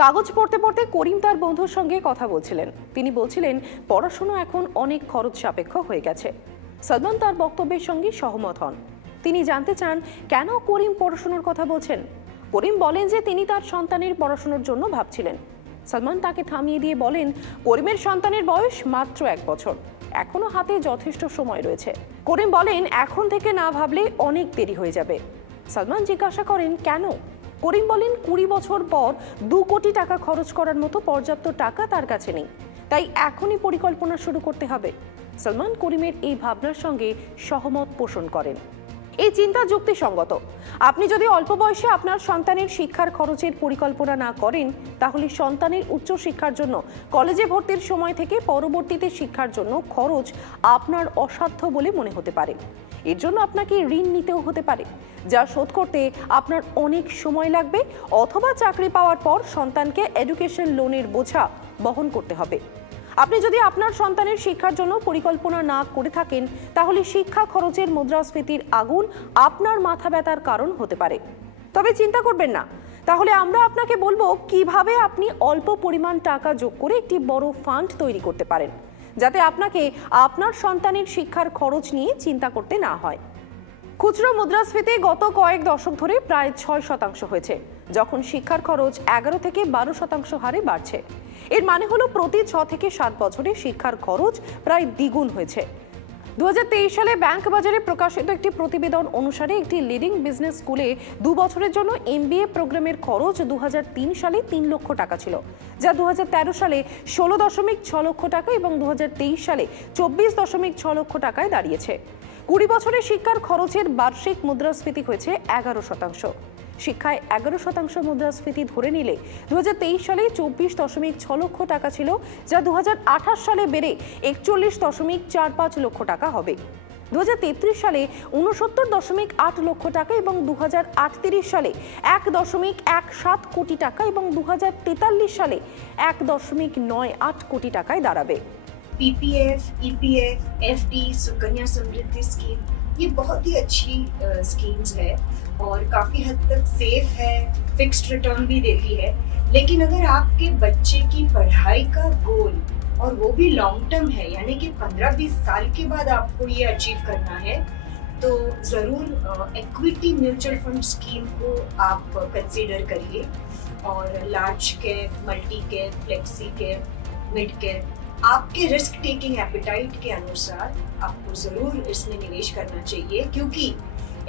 কাগজ পড়তে পড়তে করিম তার বন্ধুর সঙ্গে কথা বলছিলেন। তিনি বলছিলেন পড়াশোনা এখন অনেক খরচ সাপেক্ষ হয়ে গেছে। সালমান তার বক্তব্যের সঙ্গে সহমত হন। তিনি জানতে চান কেন করিম পড়াশোনার কথা বলছেন। করিম বলেন যে তিনি তার সন্তানের পড়াশোনার জন্য ভাবছিলেন। সালমান তাকে থামিয়ে দিয়ে বলেন করিমের সন্তানের বয়স মাত্র 1 বছর, এখনো হাতে যথেষ্ট সময় রয়েছে। করিম বলেন এখন থেকে না ভাবলে অনেক দেরি হয়ে যাবে। সালমান জিজ্ঞাসা করেন কেন? করিম বলেন 20 বছর পর 2 কোটি টাকা খরচ করার মতো পর্যাপ্ত টাকা তার কাছে নেই, তাই এখনই পরিকল্পনা শুরু করতে হবে। সালমান করিমের এই ভাবনার সঙ্গে সহমত পোষণ করেন। এই চিন্তা যুক্তিসঙ্গত। আপনি যদি অল্প বয়সে আপনার সন্তানের শিক্ষার খরচের পরিকল্পনা না করেন, তাহলে সন্তানের উচ্চশিক্ষার জন্য কলেজে ভর্তির সময় থেকে পরবর্তীতে শিক্ষার জন্য খরচ আপনার অসাধ্য বলে মনে হতে পারে। এর জন্য আপনাকে ঋণ নিতেও হতে পারে, যা শোধ করতে আপনার অনেক সময় লাগবে, অথবা চাকরি পাওয়ার পর সন্তানকে এডুকেশন লোনের বোঝা বহন করতে হবে। আপনি যদি আপনার সন্তানের শিক্ষার জন্য পরিকল্পনা না করে থাকেন, তাহলে শিক্ষা খরচের মুদ্রাস্ফীতির আগুন আপনার মাথা ব্যথার কারণ হতে পারে। তবে চিন্তা করবেন না, তাহলে আমরা আপনাকে বলবো কিভাবে আপনি অল্প পরিমাণ টাকা যোগ করে একটি বড় ফান্ড তৈরি করতে পারেন, যাতে আপনাকে আপনার সন্তানের শিক্ষার খরচ নিয়ে চিন্তা করতে না হয়। খুচরো মুদ্রাস্ফীতি গত কয়েক দশক ধরে প্রায় 6% হয়েছে, যখন শিক্ষার খরচ 11 থেকে 12% হারে বাড়ছে। এর মানে হলো প্রতি 6 থেকে 7 বছরে শিক্ষার খরচ প্রায় দ্বিগুণ হয়েছে। 2023 সালে ব্যাংক বাজারে প্রকাশিত একটি প্রতিবেদন অনুসারে একটি লিডিং বিজনেস স্কুলে 2 বছরের জন্য MBA প্রোগ্রামের খরচ 2003 সালে 3 লক্ষ টাকা ছিল, যা 2013 সালে 16.6 লক্ষ টাকা এবং 2023 সালে 24.6 লক্ষ টাকায় দাঁড়িয়েছে। 20 বছরের শিক্ষার খরচের বার্ষিক মুদ্রাস্ফীতি হয়েছে 11%। শিক্ষায় 11% মুদ্রাস্ফীতি ধরে নিলে 2023 সালে 24.6 লক্ষ টাকা ছিল, যা 2028 সালে বেড়ে 41.45 লক্ষ টাকা হবে। 2033 সালে 69.8 লক্ষ টাকা এবং 2038 সালে 1.17 কোটি টাকা এবং 2043 সালে 1.98 কোটি টাকায় দাঁড়াবে। PPF, EPF, FD, Sukanya Samriddhi scheme, ये बहुत ही अच्छी स्कीम्स है और काफ़ी हद तक सेफ है, फिक्स्ड रिटर्न भी देती है। लेकिन अगर आपके बच्चे की पढ़ाई का गोल और वो भी लॉन्ग टर्म है, यानी कि 15-20 साल के बाद आपको ये अचीव करना है, तो ज़रूर इक्विटी म्यूचुअल फंड स्कीम को आप कंसीडर करिए। और large cap, multi cap, flexi cap, mid cap, आपके रिस्क टेकिंग एपेटाइट के अनुसार आपको जरूर इसमें निवेश करना चाहिए, क्योंकि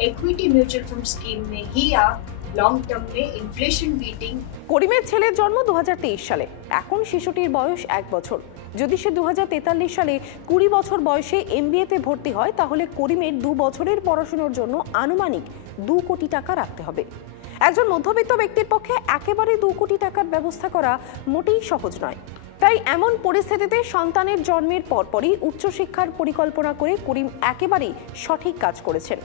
इक्विटी म्यूचुअल फंड स्कीम में ही आप লং টার্মে ইনফ্লেশন বিটিং। করিমের ছেলের জন্ম 2023 সালে, এখন শিশুটির বয়স 1 বছর। যদি সে 2043 সালে 20 বছর বয়সে MBA তে ভর্তি হয়, তাহলে করিমের 2 বছরের পড়াশোনার জন্য আনুমানিক 2 কোটি টাকা রাখতে হবে। একজন মধ্যবিত্ত ব্যক্তির পক্ষে একেবারে 2 কোটি টাকার ব্যবস্থা করা মোটেই সহজ নয়। তাই এমন পরিস্থিতিতে সন্তানের জন্মের পরপরই উচ্চশিক্ষার পরিকল্পনা করে করিম একেবারেই সঠিক কাজ করেছেন।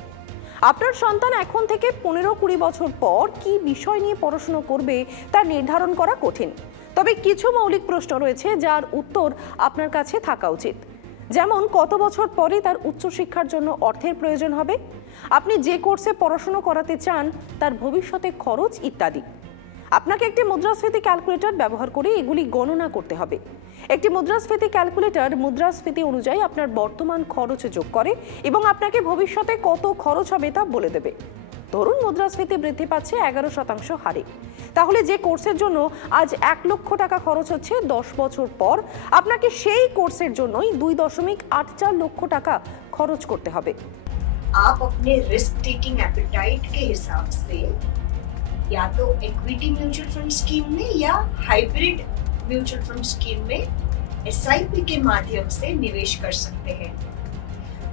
আপনার সন্তান এখন থেকে 15-20 বছর পর কি বিষয় নিয়ে পড়াশোনা করবে তা নির্ধারণ করা কঠিন, তবে কিছু মৌলিক প্রশ্ন রয়েছে যার উত্তর আপনার কাছে থাকা উচিত। যেমন কত বছর পরে তার উচ্চশিক্ষার জন্য অর্থের প্রয়োজন হবে, আপনি যে কোর্সে পড়াশোনা করাতে চান তার ভবিষ্যতে খরচ ইত্যাদি। আপনাকে একটি মুদ্রাস্ফীতি ক্যালকুলেটর ব্যবহার করে এগুলি গণনা করতে হবে। একটি মুদ্রাস্ফীতি ক্যালকুলেটর মুদ্রাস্ফীতি অনুযায়ী আপনার বর্তমান খরচ যোগ করে এবং আপনাকে ভবিষ্যতে কত খরচ হবে তা বলে দেবে। ধরুন মুদ্রাস্ফীতি বৃদ্ধি পাচ্ছে 11% হারে, তাহলে যে কোর্সের জন্য আজ 1 লক্ষ টাকা খরচ হচ্ছে 10 বছর পর আপনাকে সেই কোর্সের জন্যই 2.84 লক্ষ টাকা খরচ করতে হবে। आप अपने रिस्क टेकिंग एपेटाइट के हिसाब से या तो इक्विटी म्यूचुअल फंड स्कीम में या हाइब्रिड म्यूचुअल फंड स्कीम में SIP के माध्यम से निवेश कर सकते हैं।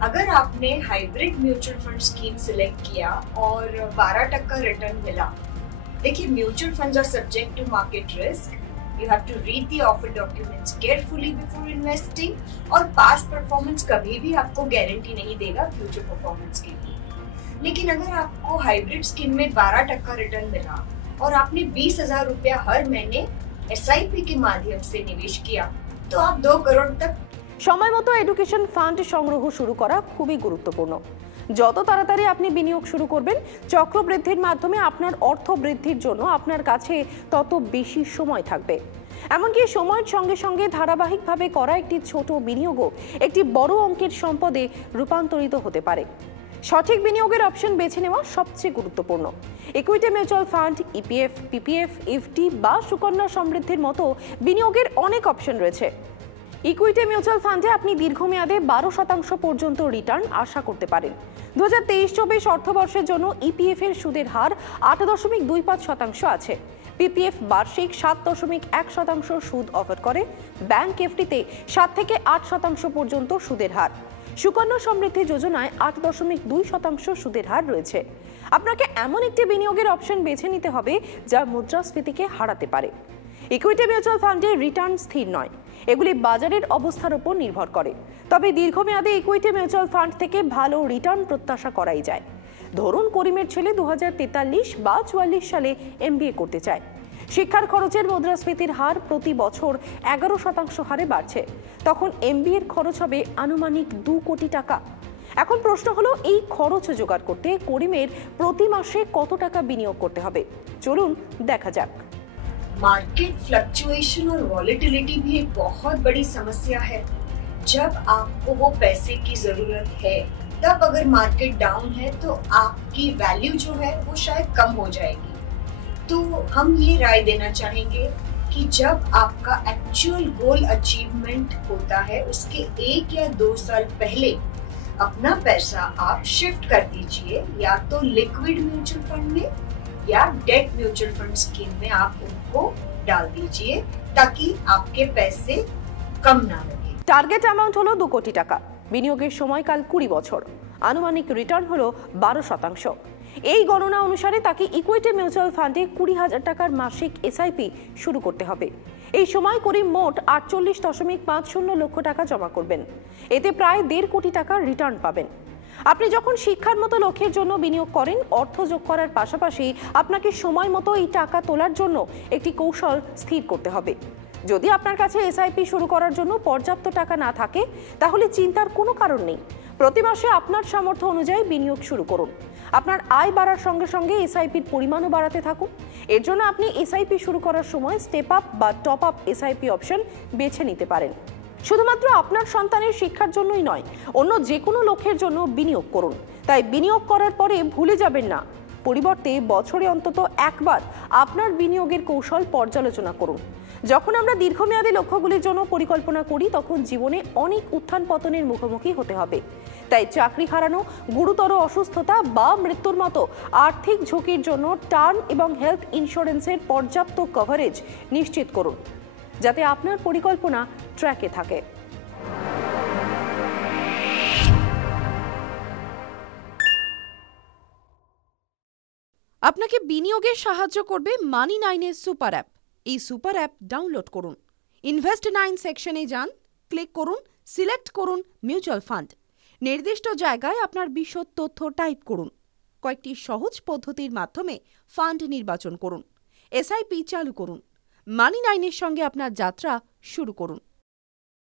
अगर आपने hybrid mutual fund scheme select किया और 12% रिटर्न मिला, देखिए mutual funds are subject to market risk. You have to read the offer documents carefully before investing, और past performance कभी भी आपको गारंटी नहीं देगा फ्यूचर परफॉर्मेंस के लिए। लेकिन अगर आपको हाइब्रिड स्कीम में 12% रिटर्न मिला और आपने 20,000 रुपया हर महीने SIP के माध्यम से निवेश किया, तो आप 2 करोड़ तक। সময় মতো এডুকেশন ফান্ড সংগ্রহ শুরু করা খুবই গুরুত্বপূর্ণ। যত তাড়াতাড়ি আপনি বিনিয়োগ শুরু করবেন, চক্রবৃদ্ধির মাধ্যমে আপনার অর্থ বৃদ্ধির জন্য আপনার কাছে তত বেশি সময় থাকবে। এমনকি সময়ের সঙ্গে সঙ্গে ধারাবাহিকভাবে করা একটি ছোট বিনিয়োগও একটি বড় অঙ্কের সম্পদে রূপান্তরিত হতে পারে। সঠিক বিনিয়োগের অপশন বেছে নেওয়া সবচেয়ে গুরুত্বপূর্ণ। Equity mutual fund, EPF, PPF, FD বা সুকন্যা সমৃদ্ধির মতো বিনিয়োগের অনেক অপশন রয়েছে। ইকুইটি মিউচুয়াল ফান্ডে আপনি দীর্ঘমেয়াদে 12% পর্যন্ত রিটার্ন আশা করতে পারেন। 2023-24 অর্থবর্ষের জন্য ইপিএফ এর সুদের হার 8.25% আছে। পিপিএফ বার্ষিক 7.1% সুদ অফার করে। ব্যাংক এফডিতে 7 থেকে 8% পর্যন্ত সুদের হার। সুকন্যা সমৃদ্ধি যোজনায় 8.2% সুদের হার রয়েছে। আপনাকে এমন একটি বিনিয়োগের অপশন বেছে নিতে হবে যা মুদ্রাস্ফীতিকে হারাতে পারে। ইকুইটি মিউচুয়াল ফান্ডের রিটার্ন স্থির নয়, এগুলি বাজারের অবস্থার উপর নির্ভর করে। তবে দীর্ঘমেয়াদে ইকুইটি মিউচুয়াল ফান্ড থেকে ভালো রিটার্ন প্রত্যাশা করাই যায়। ধরুন করিমের ছেলে 2043 বা 44 সালে এমবিএ করতে চায়। শিক্ষার খরচের মুদ্রাস্ফীতির হার প্রতি বছর 11% হারে বাড়ছে। তখন এমবিএর খরচ হবে আনুমানিক 2 কোটি টাকা। এখন প্রশ্ন হলো, এই খরচ জোগাড় করতে করিমের প্রতি মাসে কত টাকা বিনিয়োগ করতে হবে? চলুন দেখা যাক। मार्केट फ्लक्चुएशन और वॉलेटिलिटी भी एक बहुत बड़ी समस्या है। जब आपको वो पैसे की जरूरत है, तब अगर मार्केट डाउन है तो आपकी वैल्यू जो है वो शायद कम हो जाएगी। तो हम ये राय देना चाहेंगे कि जब आपका एक्चुअल गोल अचीवमेंट होता है, उसके 1 या 2 साल पहले अपना पैसा आप शिफ्ट कर दीजिए, या तो लिक्विड म्यूचुअल फंड में या डेट म्यूचुअल फंड स्कीम में आप उनको डाल दीजिए, ताकि आपके पैसे कम ना लगे। টার্গেট অ্যামাউন্ট হলো 2 কোটি টাকা। বিনিয়োগের সময়কাল 20 বছর। আনুমানিক রিটার্ন হলো 12%। এই গণনা অনুসারে তাকে ইকুইটি মিউচুয়াল ফান্ডে 20,000 টাকার মাসিক এসআইপি শুরু করতে হবে। এই সময় করিম মোট 48.50 লক্ষ টাকা জমা করবেন। এতে প্রায় 1.5 কোটি টাকার রিটার্ন পাবেন। আপনি যখন শিক্ষার মতো লক্ষ্যের জন্য বিনিয়োগ করেন, অর্থ যোগ করার পাশাপাশি আপনাকে সময় মতো এই টাকা তোলার জন্য একটি কৌশল স্থির করতে হবে। যদি আপনার কাছে এসআইপি শুরু করার জন্য পর্যাপ্ত টাকা না থাকে, তাহলে চিন্তার কোনো কারণ নেই। প্রতি মাসে আপনার সামর্থ্য অনুযায়ী বিনিয়োগ শুরু করুন। আপনার আয় বাড়ার সঙ্গে সঙ্গে এসআইপির পরিমাণও বাড়াতে থাকুন। এর জন্য আপনি এসআইপি শুরু করার সময় স্টেপ আপ বা টপ আপ এসআইপি অপশন বেছে নিতে পারেন। শুধুমাত্র আপনার সন্তানের শিক্ষার জন্যই নয়, অন্য যে কোনো লক্ষ্যের জন্য বিনিয়োগ করুন। তাই বিনিয়োগ করার পরে ভুলে যাবেন না, পরিবর্তে বছরে অন্তত একবার আপনার বিনিয়োগের কৌশল পর্যালোচনা করুন। যখন আমরা দীর্ঘমেয়াদী লক্ষ্যগুলির জন্য পরিকল্পনা করি, তখন জীবনে অনেক উত্থান পতনের মুখোমুখি হতে হবে। তাই চাকরি হারানো, গুরুতর অসুস্থতা বা মৃত্যুর মতো আর্থিক ঝুঁকির জন্য টার্ম এবং হেলথ ইন্স্যুরেন্সের পর্যাপ্ত কভারেজ নিশ্চিত করুন, যাতে আপনার পরিকল্পনা ট্র্যাকে থাকে। আপনাকে বিনিয়োগে সাহায্য করবে মানি9 সুপার অ্যাপ। এই সুপার অ্যাপ ডাউনলোড করুন। ইনভেস্ট9 সেকশনে যান, ক্লিক করুন, সিলেক্ট করুন মিউচুয়াল ফান্ড। নির্দিষ্ট জায়গায় আপনার বিশদ তথ্য টাইপ করুন। কয়েকটি সহজ পদ্ধতির মাধ্যমে ফান্ড নির্বাচন করুন। এসআইপি চালু করুন। মানি9 এর সঙ্গে আপনার যাত্রা শুরু করুন।